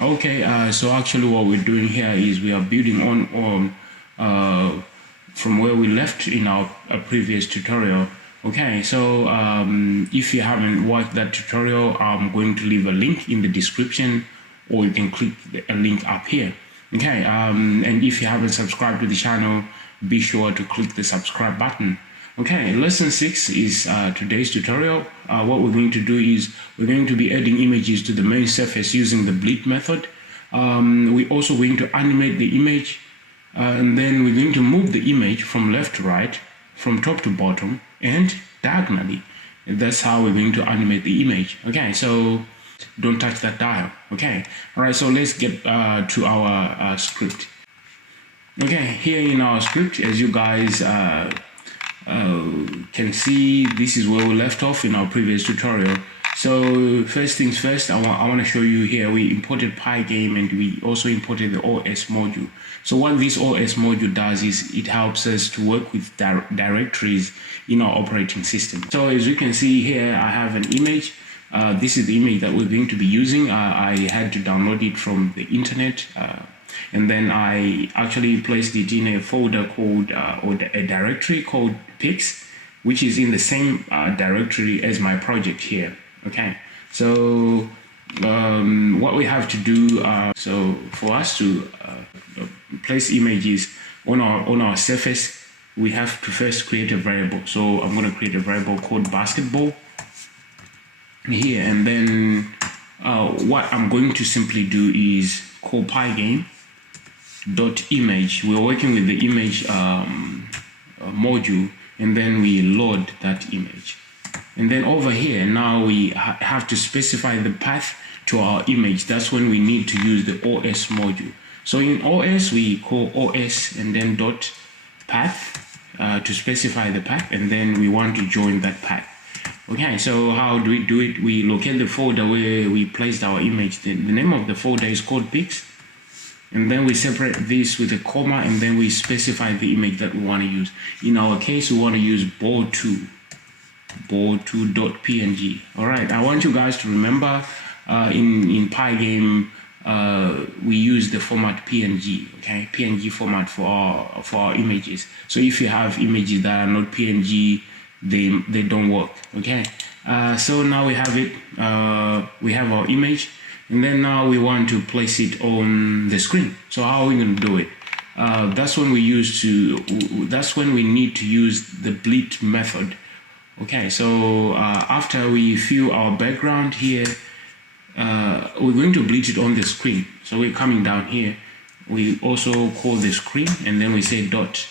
Okay, so actually what we're doing here is we are building on from where we left in our previous tutorial. Okay, so if you haven't watched that tutorial, I'm going to leave a link in the description, or you can click a link up here. Okay, and if you haven't subscribed to the channel, be sure to click the subscribe button. Okay, lesson 6 is today's tutorial. What we're going to do is we're going to be adding images to the main surface using the bleed method. We're also going to animate the image, and then we're going to move the image from left to right, from top to bottom, and diagonally. And that's how we're going to animate the image. Okay, so don't touch that dial. Okay, all right, so let's get to our script. Okay, here in our script, as you guys can see, this is where we left off in our previous tutorial. So first things first, I want to show you here, we imported Pygame and we also imported the OS module. So what this OS module does is it helps us to work with directories in our operating system. So as you can see here, I have an image. This is the image that we're going to be using. I had to download it from the internet. And then I actually placed it in a folder called, or a directory called pics, which is in the same directory as my project here. Okay, so what we have to do, so for us to place images on our surface, we have to first create a variable. So I'm going to create a variable called basketball here, and then what I'm going to simply do is call Pygame dot image. We're working with the image module, and then we load that image. And then over here, now we have to specify the path to our image. That's when we need to use the OS module. So in OS, we call OS and then dot path to specify the path, and then we want to join that path. Okay, so how do we do it? We locate the folder where we placed our image. The name of the folder is called pics. And then we separate this with a comma, and then we specify the image that we want to use. In our case, we want to use ball2, ball2.png. All right, I want you guys to remember in Pygame, we use the format PNG, okay? PNG format for our images. So if you have images that are not PNG, they don't work, okay? So now we have it, we have our image. And then now we want to place it on the screen. So how are we going to do it? That's when we need to use the bleed method. Okay, so after we fill our background here, we're going to bleed it on the screen. So we're coming down here. We also call the screen, and then we say dot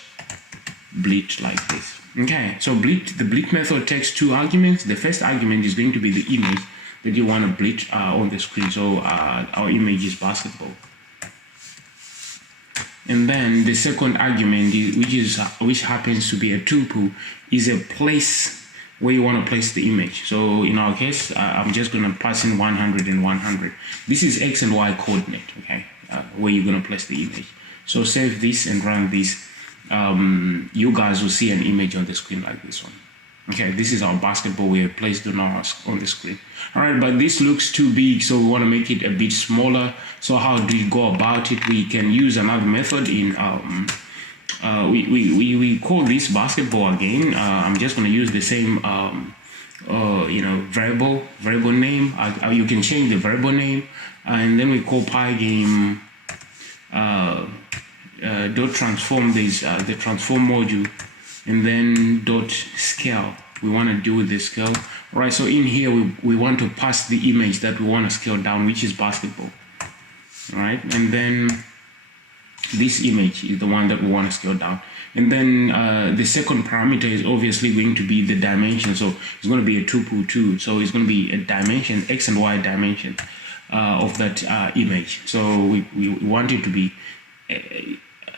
bleed like this. Okay, so the bleed method takes two arguments. The first argument is going to be the image that you want to bleed on the screen. So our image is basketball. And then the second argument, which happens to be a tuple, is a place where you want to place the image. So in our case, I'm just going to pass in 100 and 100. This is X and Y coordinate, okay, where you're going to place the image. So save this and run this. You guys will see an image on the screen like this one. Okay, this is our basketball we have placed on the screen. All right, but this looks too big, so we want to make it a bit smaller. So how do we go about it? We can use another method in we call this basketball again. I'm just going to use the same variable name. You can change the variable name, and then we call Pygame dot transform this the transform module, and then dot scale. We want to do with the scale. All right, so in here we want to pass the image that we want to scale down, which is basketball. All right, and then this image is the one that we want to scale down. And then the second parameter is obviously going to be the dimension. So it's going to be a tuple 2. So it's going to be a dimension, X and Y dimension of that image. So we want it to be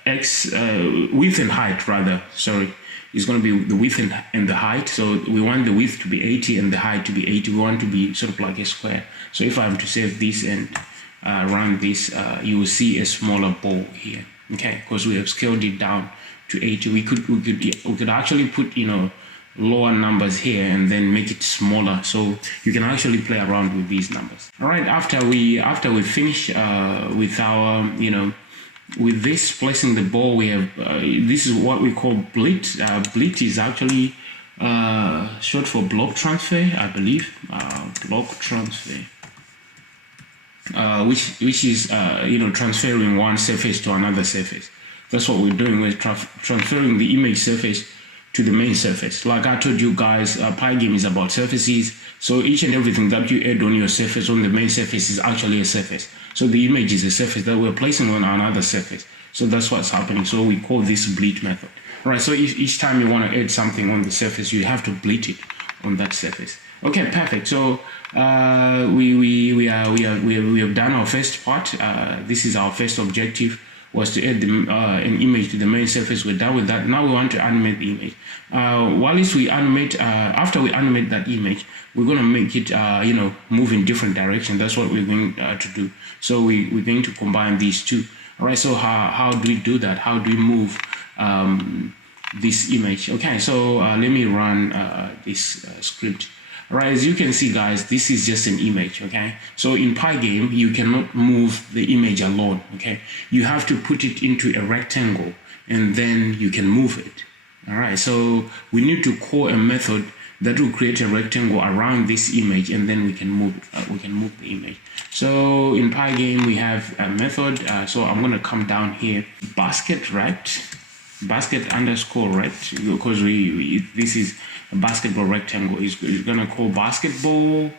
X width and height rather. Sorry, it's going to be the width and the height. So we want the width to be 80 and the height to be 80. We want to be sort of like a square. So if I am to save this and run this, you will see a smaller ball here. Okay, because we have scaled it down to 80. We could actually put lower numbers here and then make it smaller, so you can actually play around with these numbers. All right, after we finish with our with this placing the ball, we have this is what we call blit. Blit is actually short for block transfer, I believe. Block transfer, which is transferring one surface to another surface. That's what we're doing. We're transferring the image surface to the main surface. Like I told you guys, Pygame is about surfaces. So each and everything that you add on your surface, on the main surface, is actually a surface. So the image is a surface that we're placing on another surface. So that's what's happening. So we call this bleed method. All right. So if each time you want to add something on the surface, you have to bleed it on that surface. Okay, perfect. So we have done our first part. This is our first objective, was to add an image to the main surface. We're done with that. Now we want to animate the image. Whilst we animate, after we animate that image, we're going to make it, move in different directions. That's what we're going to do. So we're going to combine these two. All right. So how do we do that? How do we move this image? Okay. So let me run this script. Right, as you can see, guys, this is just an image, okay? So in Pygame, you cannot move the image alone, okay? You have to put it into a rectangle, and then you can move it. All right, so we need to call a method that will create a rectangle around this image, and then we can move the image. So in Pygame, we have a method. So I'm gonna come down here, basket underscore rect, because this is a basketball rectangle. Is gonna call basketball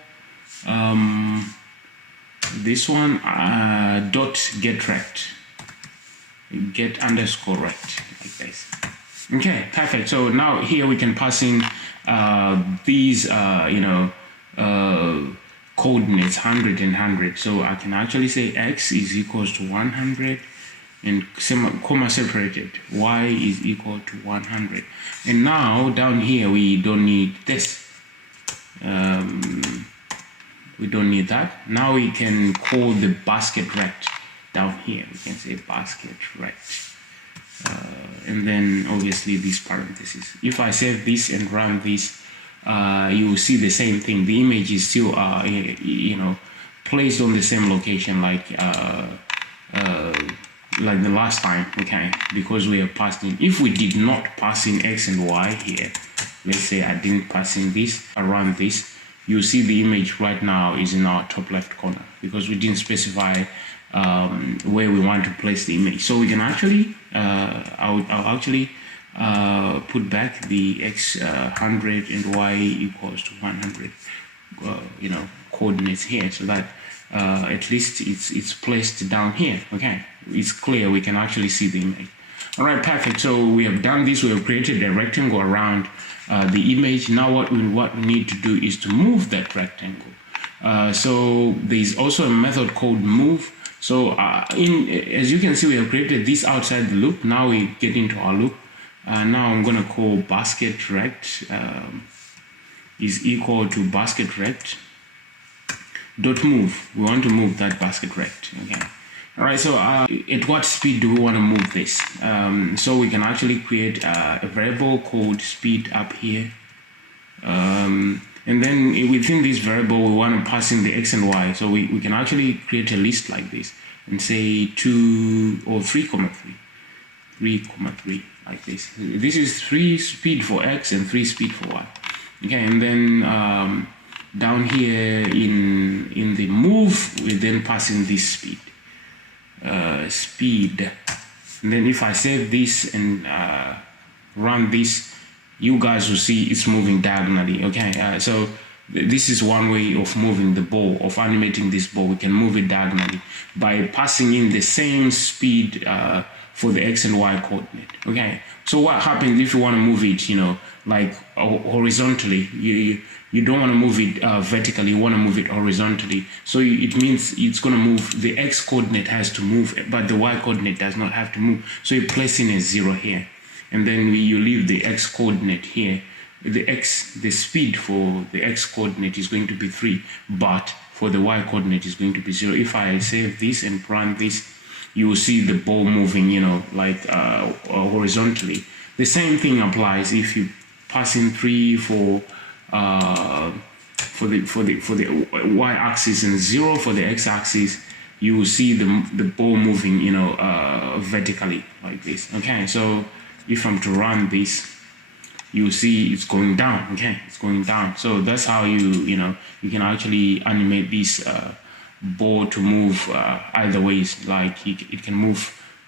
this one dot get rect, get underscore rect, like this. Okay, perfect. So now here we can pass in these coordinates 100 and 100. So I can actually say x is equals to 100 and comma separated, y is equal to 100. And now down here we don't need this. We don't need that. Now we can call the basket rect down here. We can say basket rect. And then obviously this parenthesis. If I save this and run this, you will see the same thing. The image is still placed on the same location like the last time, okay, because we have passed in. If we did not pass in x and y here, let's say I didn't pass in this, I run this, you see the image right now is in our top left corner because we didn't specify where we want to place the image. So we can actually, I'll actually put back the x 100 and y equals to 100, coordinates here, so that at least it's placed down here. Okay, it's clear, we can actually see the image. All right, perfect. So we have done this. We have created a rectangle around the image. Now what we need to do is to move that rectangle. So there's also a method called move. So as you can see, we have created this outside the loop. Now we get into our loop. Now I'm going to call basket rect is equal to basket rect dot move. We want to move that basket rect. Okay. All right. So at what speed do we want to move this? So we can actually create a variable called speed up here. And then within this variable, we want to pass in the x and y. So we can actually create a list like this and say 2 or 3,3, like this. This is 3 speed for x and 3 speed for y. Okay, and then down here in the move, we then pass in this speed. And then if I save this and run this, you guys will see it's moving diagonally. Okay, so this is one way of moving the ball, of animating this ball. We can move it diagonally by passing in the same speed for the x and y coordinate. Okay, so what happens if you want to move it, like horizontally? You don't want to move it vertically, you want to move it horizontally. So it means it's going to move, the x coordinate has to move, but the y coordinate does not have to move. So you place in a 0 here, and then you leave the x coordinate here. The speed for the x coordinate is going to be 3, but for the y coordinate is going to be 0. If I save this and run this, you will see the ball moving, like horizontally. The same thing applies if you passing 3 for the y-axis and 0 for the x-axis, you will see the ball moving, you know, vertically like this. Okay, so if I'm to run this, you see it's going down. Okay, it's going down. So that's how you know, you can actually animate this ball to move either ways. Like it can move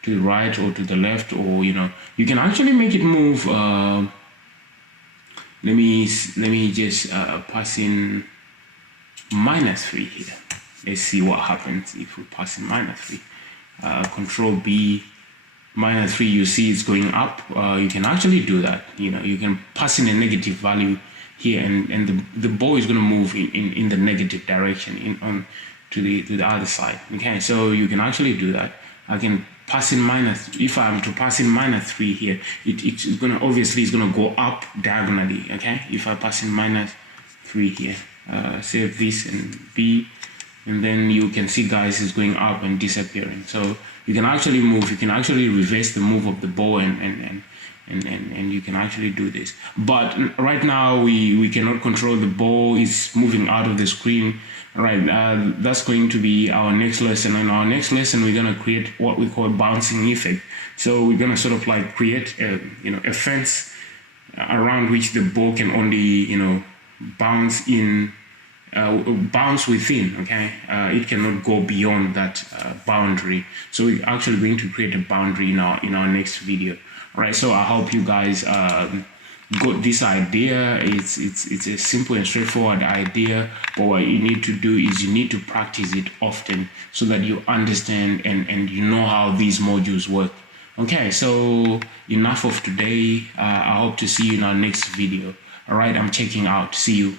to the right or to the left, or you know, you can actually make it move. Let me just pass in -3 here. Let's see what happens if we pass in -3. Control B, -3. You see it's going up. You can actually do that. You know, you can pass in a negative value here, and the ball is going to move in the negative direction to the other side. Okay, so you can actually do that. I can pass in if I'm to pass in -3 here, it's gonna obviously it's gonna go up diagonally. Okay, if I pass in -3 here, save this and B, and then you can see, guys, it's going up and disappearing. So you can actually move. You can actually reverse the move of the ball, and you can actually do this. But right now we cannot control the ball. It's moving out of the screen. Right, that's going to be our next lesson. In our next lesson, we're gonna create what we call bouncing effect. So we're gonna sort of like create a fence around which the ball can only bounce within. Okay, it cannot go beyond that boundary. So we're actually going to create a boundary in our next video. All right, so I hope you guys got this idea. It's a simple and straightforward idea, but what you need to do is you need to practice it often so that you understand and you know how these modules work. Okay, so enough of today. I hope to see you in our next video. All right, I'm checking out. See you.